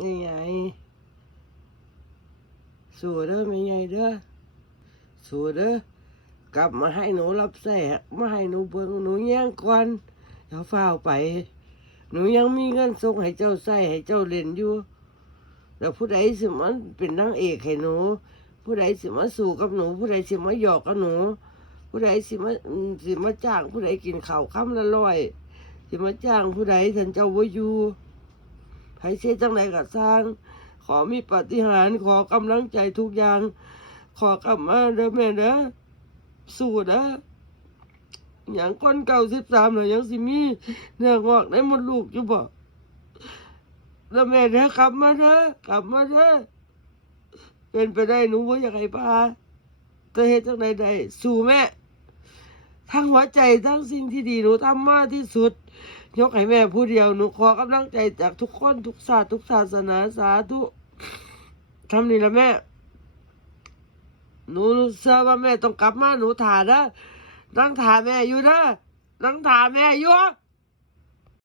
นี่ไงสู้เด้อไม่ไงเด้อสู้เด้อกลับมาให้หนูรับแส่มาให้หนูเบิ่งหนูแย่งก่อนเดี๋ยวฝ้าวไป หนูยังมีเงินส่งให้เจ้าใส่ให้เจ้าเล่นอยู่แล้วผู้ใดสิมันเป็นนางเอกให้หนู ผู้ใดสิมาสู่กับหนู ผู้ใดสิมาหยอกกับหนู ผู้ใดสิมาสิมาจ้าง ผู้ใดกินข้าวค่ำละร้อย สิมาจ้างผู้ใดท่านเจ้าบ่อยู่ ไผเสียจังไดก็สร้าง ขอมีปฏิหารขอกำลังใจทุกอย่าง ขอกลับมาเด้อแม่เด้อสู้เด้ออย่างคนเก่าสิบสามเลยยังสิมีเนื้องอกได้หมดลูกอยู่บ่แล้วแม่เด้อกลับมาเด้อกลับมาเด้อเป็นไปได้หนูบ่อยากให้พาจะเฮ็ดจังไดได้ สู้แม่ ทั้งหัวใจทั้งสิ่งที่ดีหนูทำมากที่สุด ยกให้แม่ผู้เดียวหนูขอกำลังใจจากทุกคนทุกศาสตร์ทุกศาสนาสาธุทำนี่ละแม่ หนูเชื่อว่าแม่ต้องกลับมาหนูถ่านะนั่งถ่าแม่อยู่นะนั่งถ่าแม่อยู่